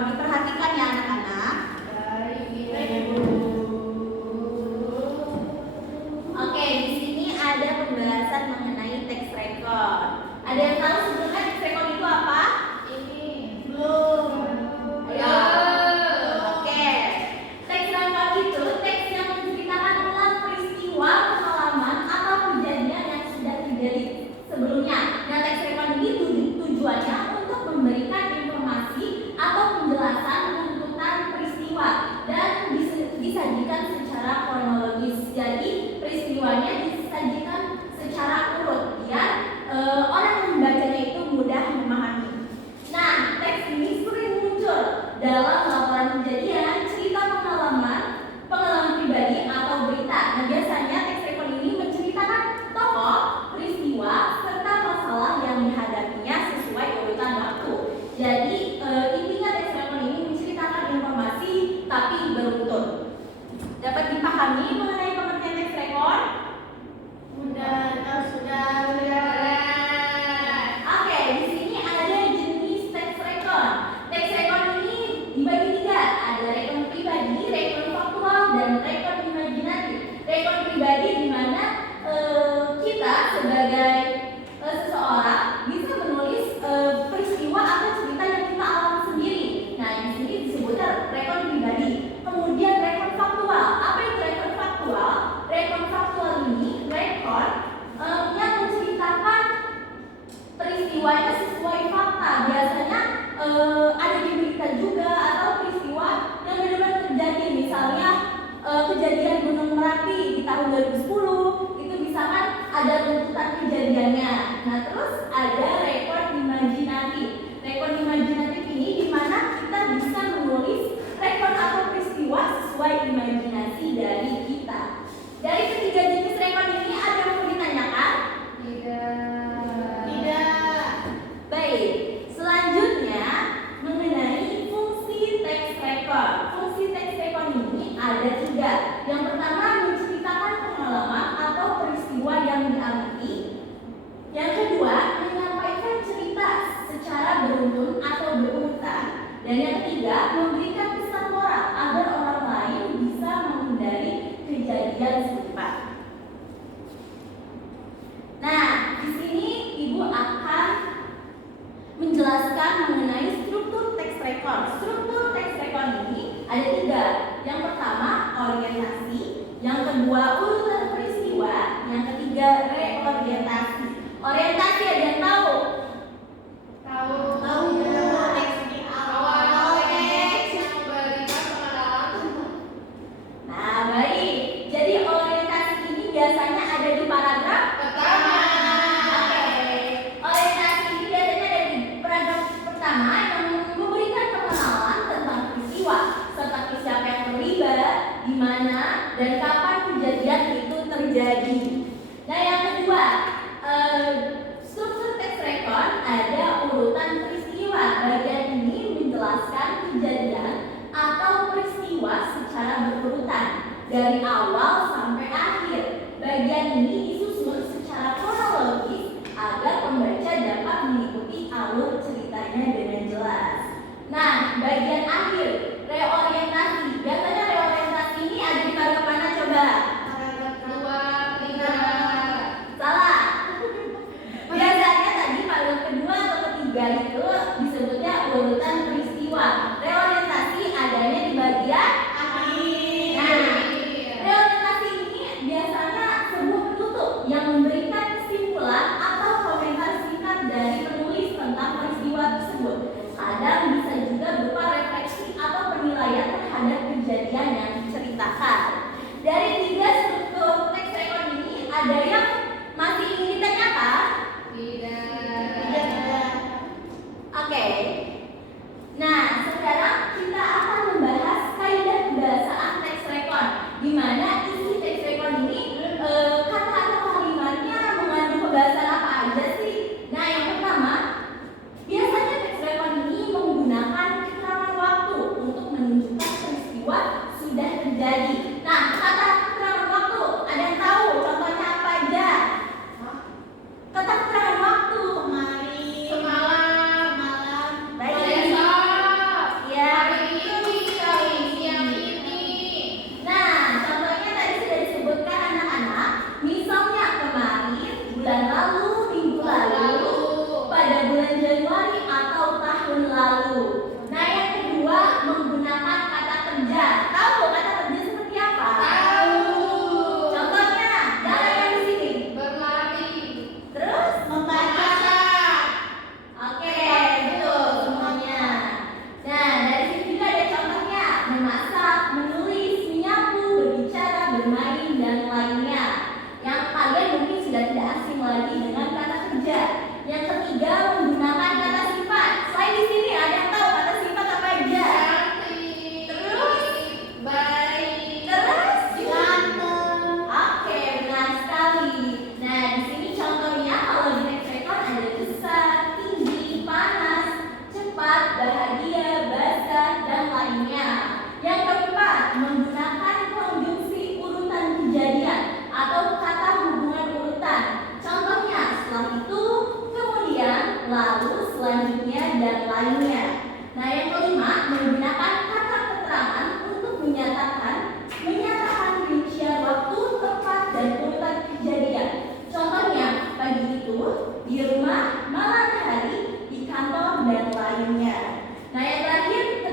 Diperhatikan ya anak-anak. Oke, di sini ada pembahasan mengenai text record. Ada yang tahu sebenarnya text record itu apa? Ini Belum. Ayo. Oke. Teks record itu teks yang menceritakan ulang peristiwa, pengalaman atau kejadian yang sudah terjadi sebelumnya. Nah, teks record ini tujuannya untuk memberikan informasi atau penjelasan runtutan peristiwa dan disajikan secara kronologis. Jadi peristiwanya disajikan secara urut biar orang yang membacanya itu mudah memahami. Nah, teks ini sering muncul dalam laporan kejadian, cerita pengalaman pribadi atau berita. Nah, biasanya teks record ini menceritakan tokoh, peristiwa, serta masalah yang dihadapinya sesuai urutan waktu. Jadi, intinya teks record ini menceritakan informasi tapi beruntun. Dapat dipahami mengenai pengertian teks record? sudah. Oke, di sini ada jenis teks record. Teks record ini dibagi tiga. Ada rekon pribadi, rekon faktual, dan rekon imajinatif. Rekon pribadi di mana kita sebagai seseorang bisa menulis peristiwa atau cerita yang kita alami sendiri. Nah, di sini disebutnya rekon pribadi. Kemudian rekon faktual. Apa itu rekon faktual? Rekon faktual ini rekon yang menceritakan peristiwanya sesuai fakta. Biasanya ada di berita juga atau peristiwa yang benar-benar terjadi. Misalnya kejadian Gunung Merapi di tahun 2010 itu misalkan ada runtutan kejadiannya. Nah, terus ada rekor imajinatif. Rekor imajinatif ini di mana kita bisa menulis rekor atau peristiwa sesuai imajinasi dari kita. Dari ketiga jenis rekor ini ada yang mau ditanyakan? Tidak. Baik, selanjutnya mengenai fungsi teks record. Fungsi teks record ini ada tiga. Yang pertama menceritakan pengalaman atau peristiwa yang dialami. Yang kedua menyampaikan cerita secara beruntun atau berurutan. Dan yang ketiga memberikan pesan moral agar orang lain bisa menghindari kejadian serupa. Nah, di sini Ibu akan menjelaskan mengenai struktur teks record. Struktur teks record ini ada tiga. Yang pertama orientasi, yang kedua urutan peristiwa, yang ketiga reorientasi. Orientasi ada yang tahu? Tahu ya. Teks di awal teks. Nah, baik. Jadi orientasi ini biasanya ada di paragraf pertama. Oke. Orientasi ini biasanya ada di paragraf pertama yang memberikan pengenalan tentang peristiwa, seperti siapa yang terlibat, di mana, dan kapan kejadian itu terjadi. Nah, yang kedua, struktur teks record ada urutan peristiwa. Bagian ini menjelaskan kejadian atau peristiwa secara berurutan dari awal sampai akhir. Bagian ini disusun secara kronologis agar pembaca dapat mengikuti alur ceritanya dengan jelas. Nah, bagian akhir reorientasi. Biasanya reorientasi ini ada di paragraf mana coba? Salah. Biasanya tadi paragraf kedua atau ketiga itu disebutnya urutan peristiwa. Reorientasi adanya di bagian akhir. Nah,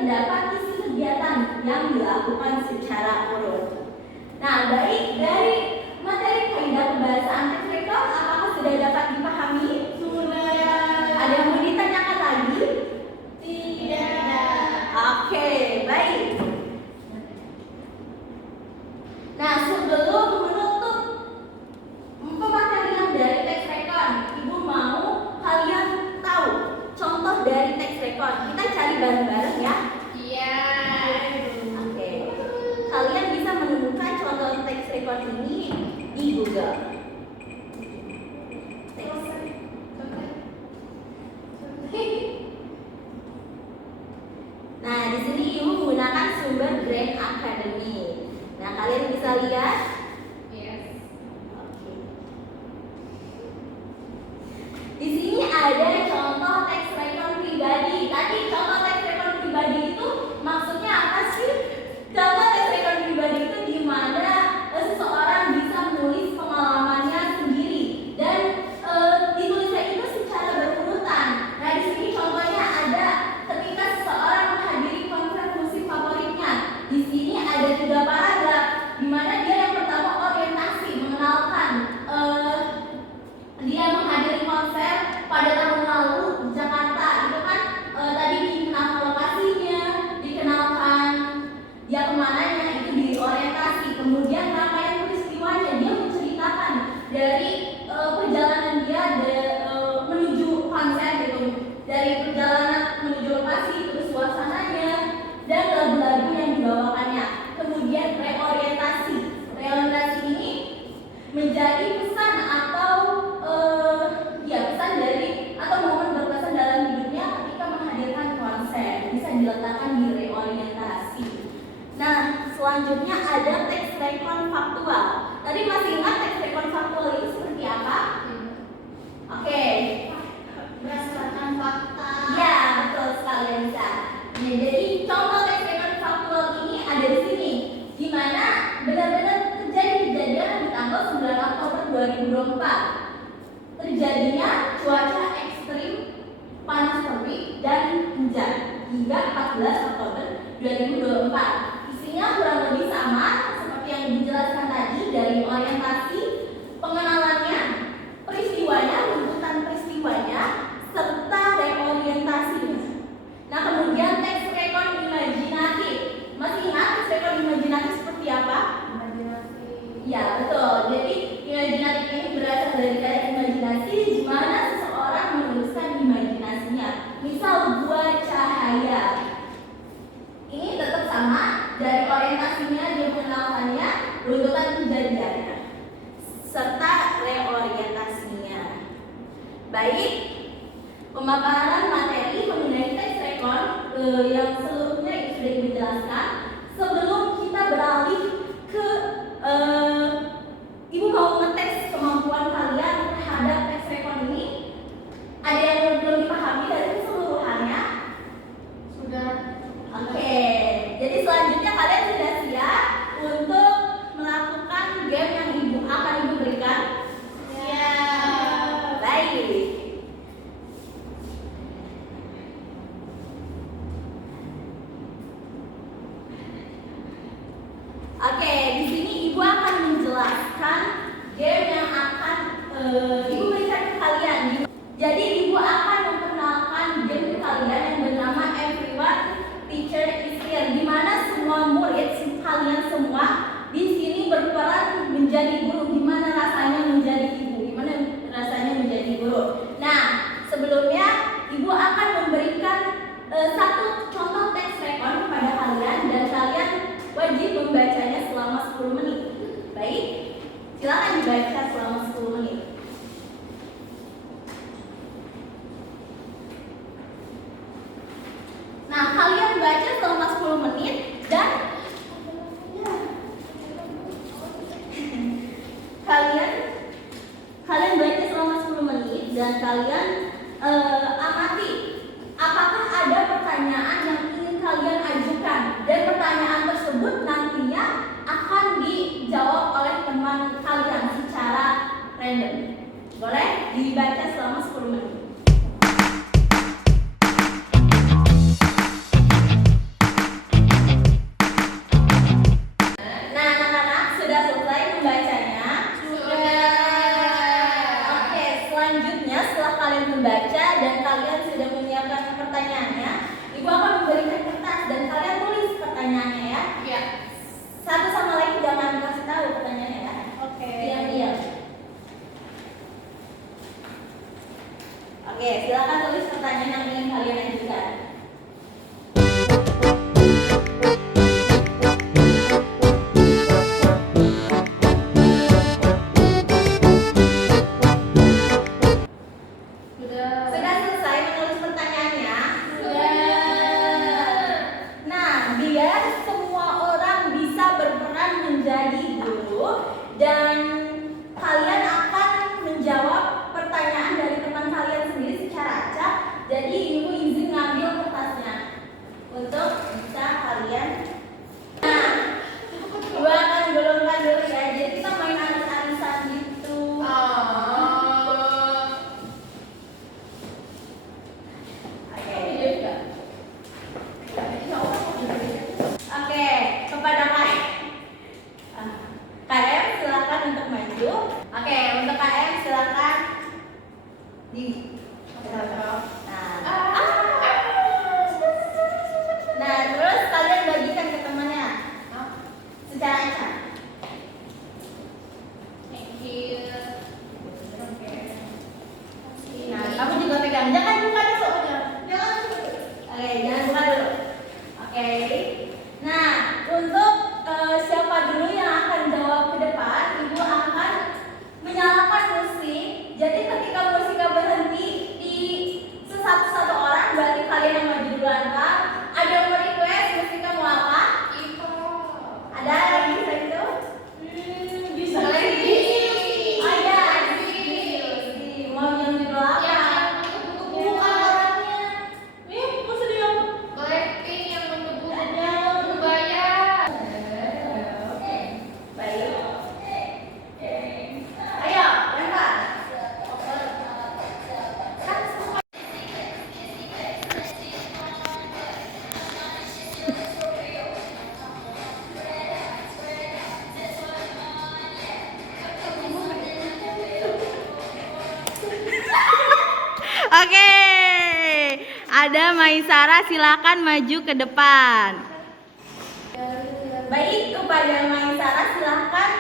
terdapat isi kegiatan yang dilakukan secara urut. Nah, baik dari materi kaidah pembahasan teks rekon, apakah sudah dapat dipahami? Sudah. Ada yang mau ditanyakan lagi? Tidak. Oke, baik. Nah, sebelum menutup pematerian dari teks rekon, Ibu mau kalian tahu contoh dari teks rekon. Kita cari bareng-bareng ya. Iya. Oke. Kalian bisa menemukan contoh teks rekon ini di Google. Nah, di sini Ibu menggunakan sumber Grand Academy. Nah, kalian bisa lihat. Yes. Oke. Di sini ada contoh teks rekon pribadi. Tadi contoh teks rekon pribadi itu maksudnya apa sih? Contoh teks rekon pribadi itu di mana seseorang bisa menulis pengalamannya sendiri dan ditulisnya itu secara berurutan. Nah, di sini contohnya ada ketika seseorang menghadiri konser musik favoritnya. Di sini ada 3 paragraf di mana dia yang pertama orientasi, mengenalkan dia menghadiri konser pada tahun lalu di Jakarta. Itu kan tadi dikenalkan lokasinya, dikenalkan dia kemananya, itu di orientasi. Kemudian rangkaian peristiwanya, dia menceritakan dari perjalanan dia menuju konser gitu, dari perjalanan menuju lokasi, terus suasananya dan lagu-lagu yang dibawakannya. Kemudian reorientasi. Reorientasi ini menjadi pesan atau pesan dari atau momen berkesan dalam hidupnya ketika menghadirkan konser, bisa diletakkan di reorientasi. Nah, selanjutnya ada teks rekon faktual. Tadi masih ingat teks rekon faktual itu seperti apa? Oke. Berdasarkan fakta. Ya, betul sekali Anissa. Nah, jadi contoh teks rekon faktual ini ada di sini, di mana benar-benar terjadi kejadian di tanggal 9 Oktober 2024. Terjadinya cuaca ekstrim, panas terik dan hujan hingga 14 Oktober 2024. Isinya kurang lebih sama seperti yang dijelaskan tadi, dari orientasi, pengenalannya, peristiwanya, runtutan peristiwanya, serta reorientasinya. Nah, kemudian teks rekon imajinatif. Masih ingat teks rekon imajinatif seperti apa? Imajinasi. Ya, betul. Jadi imajinatif ini berasal dari kata imajinasi, di mana seseorang menuliskan imajinasinya. Misal buah cahaya. Ini tetap sama, dari orientasinya dia mengenalkannya, runtutan kejadiannya, serta reorientasinya. Baik, pemaparan materi mengenai teks rekon yang seluruhnya itu sudah dijelaskan. Sebelum kita beralih ke Ibu mau ngetes kemampuan kalian terhadap teks rekon ini. Ada yang belum dipahami dari keseluruhannya? Sudah. Oke, jadi selanjutnya kalian sudah siap untuk melakukan game yang akan Ibu berikan? Ya. Baik. Oke, di sini Ibu akan menjelaskan game yang akan Ibu berikan ke kalian. Jadi Ibu akan memperkenalkan game ke kalian yang bernama Everyone Teacher is Here, di mana semua murid kalian semua di sini berperan menjadi guru. Gimana rasanya menjadi ibu? Gimana rasanya menjadi guru? Nah, sebelumnya Ibu akan memberikan satu contoh teks rekon kepada kalian dan kalian wajib membacanya selama 10 menit. Baik, silakan dibaca selama 10 menit. Nah, kalian baca selama 10 menit dan kalian baca selama 10 menit dan kalian amati apakah ada pertanyaan yang ingin kalian ajukan, dan pertanyaan tersebut nantinya akan dijawab oleh teman kalian secara random. Boleh dibaca selama 10 menit. Oke. Nah, untuk siapa dulu yang akan jawab ke depan, Ibu akan menyalakan musik. Jadi ketika musiknya berhenti di satu orang, berarti kalian yang maju duluan, Kak. Ada yang mau request musiknya mau apa? Ada lagi selain itu? Bisa lagi. Ada. Mau yang judul apa? Oke, ada Maisara, silakan maju ke depan. Baik, kepada Maisara silakan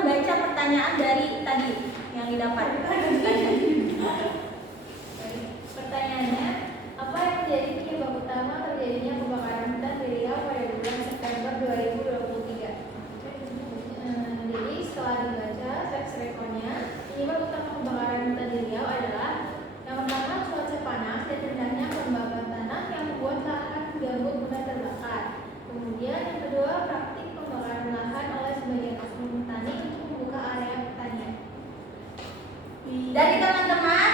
membaca pertanyaan dari tadi yang didapat. Pertanyaannya, apa yang menjadi penyebab utama terjadinya kebakaran hutan di Riau pada bulan September 2023? Jadi setelah dibaca teks rekonnya, penyebab utama kebakaran hutan di Riau adalah yang pertama cuaca panas dan rendahnya kelembaban tanah yang membuat lahan gambut mudah terbakar. Kemudian yang kedua, praktik pembakaran lahan oleh sebagian oknum petani untuk membuka area pertanian. Dari teman-teman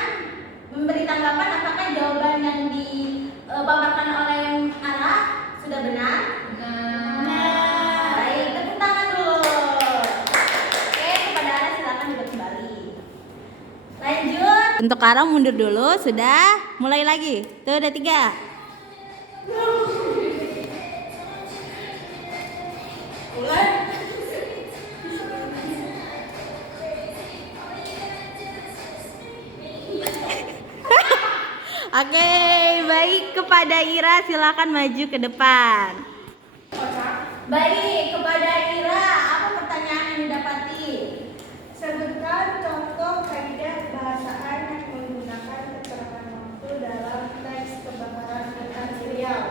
memberi tanggapan apakah jawaban yang dipaparkan oleh Ara sudah benar? Benar. Baik, tepuk tangan dulu. Oke, kepada Ara silakan duduk kembali. Lanjut. Untuk Kara mundur dulu, sudah mulai lagi. Tuh udah 3. Oke, baik, kepada Ira silakan maju ke depan. Baik, kepada Ira, apa pertanyaan yang didapati? Sebutkan contoh kaidah bahasaan yang menggunakan keterangan waktu dalam teks kebakaran hutan di Riau.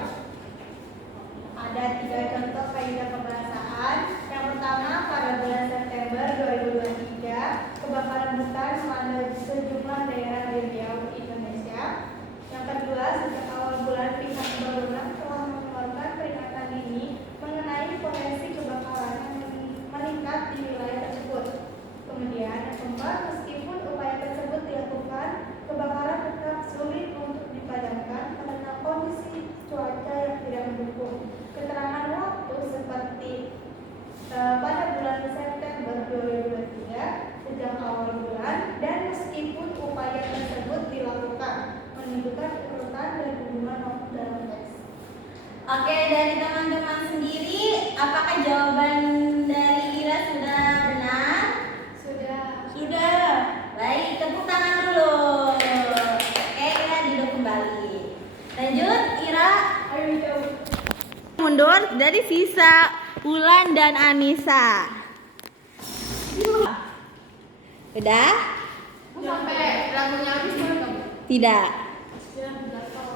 Ada 3 contoh kaidah kebahasaan. Yang pertama, pada bulan September 2023, kebakaran hutan melanda sejumlah daerah di Riau, Indonesia. Yang kedua, sejak awal bulan pihak berwenang telah mengeluarkan peringatan dini mengenai potensi kebakaran yang meningkat di wilayah tersebut. Kemudian yang keempat, meskipun upaya tersebut dilakukan, kebakaran tetap sulit untuk dipadamkan karena kondisi cuaca yang tidak mendukung. Keterangan waktu seperti pada bulan September 2023 sejak awal bulan dan meskipun upaya tersebut dilakukan menunjukkan urutan dan hubungan waktu dalam teks. Oke, dari teman-teman sendiri, apakah jawaban dari Ira sudah benar? Sudah. Baik, tepuk tangan dulu. Oke, Ira duduk kembali. Lanjut, Ira. Mundur dari sisa Ulan dan Anissa. Udah? Sampai lagunya habis baru. Tidak.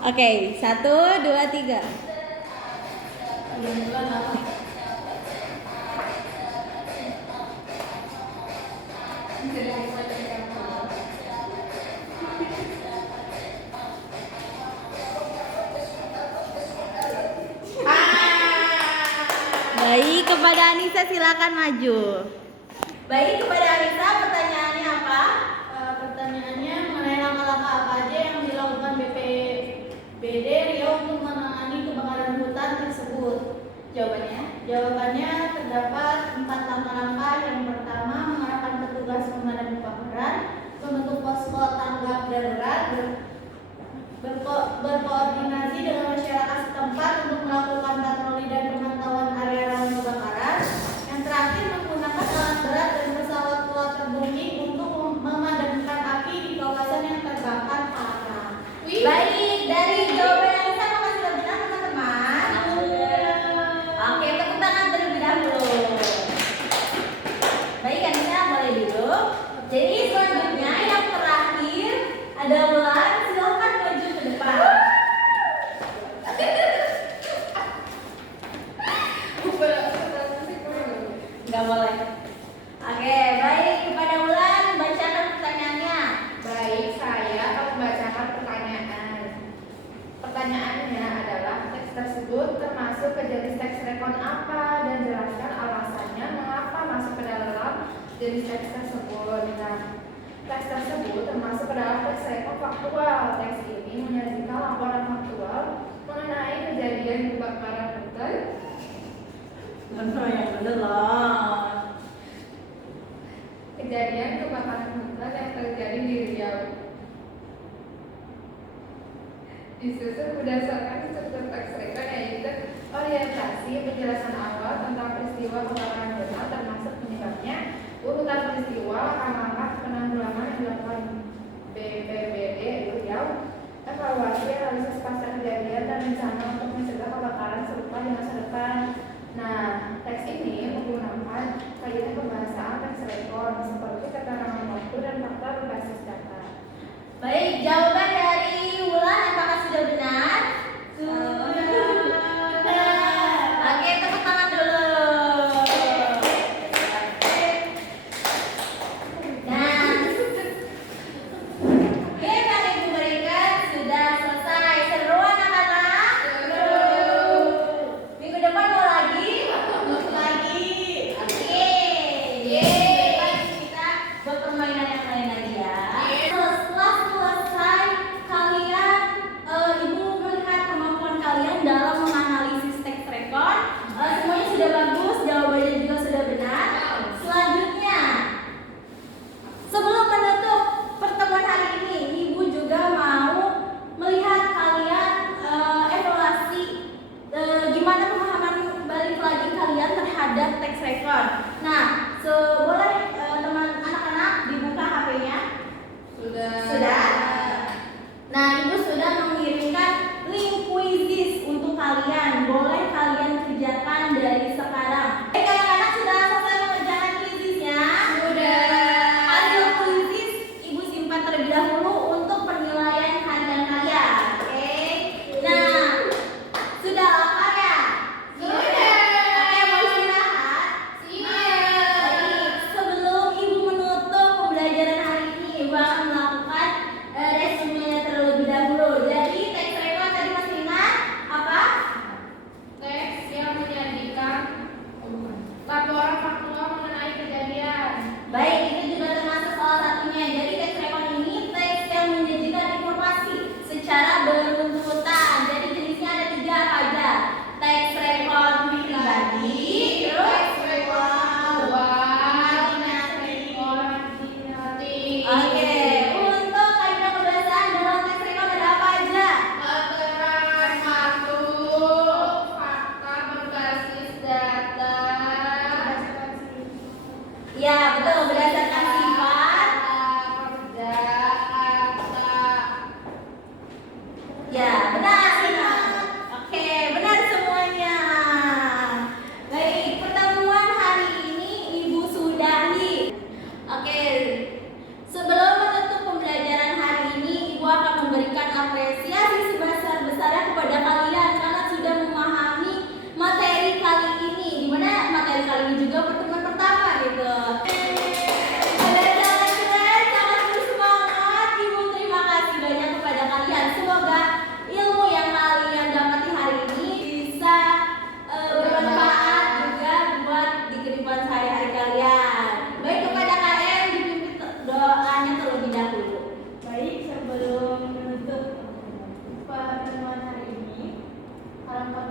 Oke, 1, 2, 3. Baik, kepada Anissa silakan maju. Baik, kepada Anissa, pertanyaannya apa? Pertanyaannya mengenai langkah-langkah apa aja yang dilakukan BPBD Riau untuk menangani kebakaran hutan tersebut? Jawabannya terdapat 4 langkah-langkah. Yang pertama, mengerahkan petugas pemadam kebakaran, membentuk posko tanggap darurat, berkoordinasi dengan masyarakat setempat untuk melakukan patroli dan pemantauan area rawan kebakaran. Yang terakhir, menggunakan alat berat dan pesawat waterbombing untuk memadamkan api di kawasan yang terbakar parah. Baik, dari jawaban Anissa apakah sudah benar teman-teman? Oke, tepuk tangan terlebih dahulu. Baik, Anissa boleh duduk. Jadi selanjutnya yang terakhir ada Ulan, silakan maju ke depan. tersebut termasuk ke jenis teks rekon apa dan jelaskan alasannya mengapa masuk ke dalam jenis teks tersebut. Nah, teks tersebut termasuk ke dalam teks rekon faktual. Teks ini menyajikan laporan faktual mengenai kejadian kebakaran hutan. Yang bener loh. Kejadian kebakaran hutan yang terjadi di Riau. Disusun berdasarkan struktur teks rekon yaitu orientasi, penjelasan awal tentang peristiwa kebakaran hutan termasuk penyebabnya, urutan peristiwa, langkah penanggulangan yang dilakukan BPBD Riau, evaluasi analisis pasca kejadian dan rencana untuk mencegah kebakaran serupa di masa depan. Nah, teks ini menggunakan kaidah pembahasan teks rekon seperti keterangan waktu dan fakta berbasis data. Baik, jawaban dari Wulan apakah sudah benar? Sudah. Oke, tepuk tangan dulu. Nah, game yang Ibu berikan sudah selesai. Seru anak-anak? Seru. Minggu depan mau lagi? Lagi. Oke. Yeay. Baik, kita buat permainan yang lain lagi ya. Setelah selesai kalian Ibu melihat kemampuan kalian dalam menganalisis teks rekon. Semuanya sudah bagus, jawabannya juga sudah benar. Selanjutnya, sebelum menutup pertemuan hari ini, Ibu juga mau melihat kalian evaluasi gimana pemahaman balik lagi kalian terhadap teks rekon. Nah, boleh teman anak-anak dibuka HP-nya? Sudah. Nah, Ibu sudah mengirimkan link quizzes untuk kalian. Boleh kalian kerjakan dari sekarang. Anak-anak sudah selesai mengerjakan quizesnya? Sudah. Hasil quizzes Ibu simpan terlebih dahulu untuk penilaian harian kalian. Oke. Nah, sudah lapar ya? Sudah. Oke, mau istirahat? Baik, sebelum Ibu menutup pembelajaran hari ini, Ibu akan melakukan resumenya terlebih dahulu. Jadi teks rekon tadi masih ingat apa? Teks yang menyajikan laporan faktual mengenai kejadian. Baik, itu juga termasuk salah satunya. Jadi teks rekon ini teks yang menyajikan informasi secara berurutan. Jadi jenisnya ada 3 apa aja? Teks rekon pribadi, terus Oke, untuk kaidah kebiasaan dalam teks rekon ada apa aja? Keterangan satu, fakta berbasis data. Ya, betul, berdasarkan sifat. Kerja, kata. Ya, benar. Oke, benar semuanya. Baik, pertemuan hari ini Ibu sudahi. Oke, sebelum menutup pembelajaran hari ini, Ibu akan memberikan apresiasi sebesar-besarnya kepada kalian karena sudah memahami materi kali ini. Dimana materi kali ini juga pertemuan pertama gitu. Ada jalan keren, sangat bersemangat. Ibu terima kasih banyak kepada kalian. Semoga ilmu yang kalian dapati hari ini bisa bermanfaat juga buat di kehidupan sehari-hari kalian. Baik, kepada kalian dipimpin doanya terlebih dahulu. Baik, sebelum menutup pertemuan hari ini, alangkah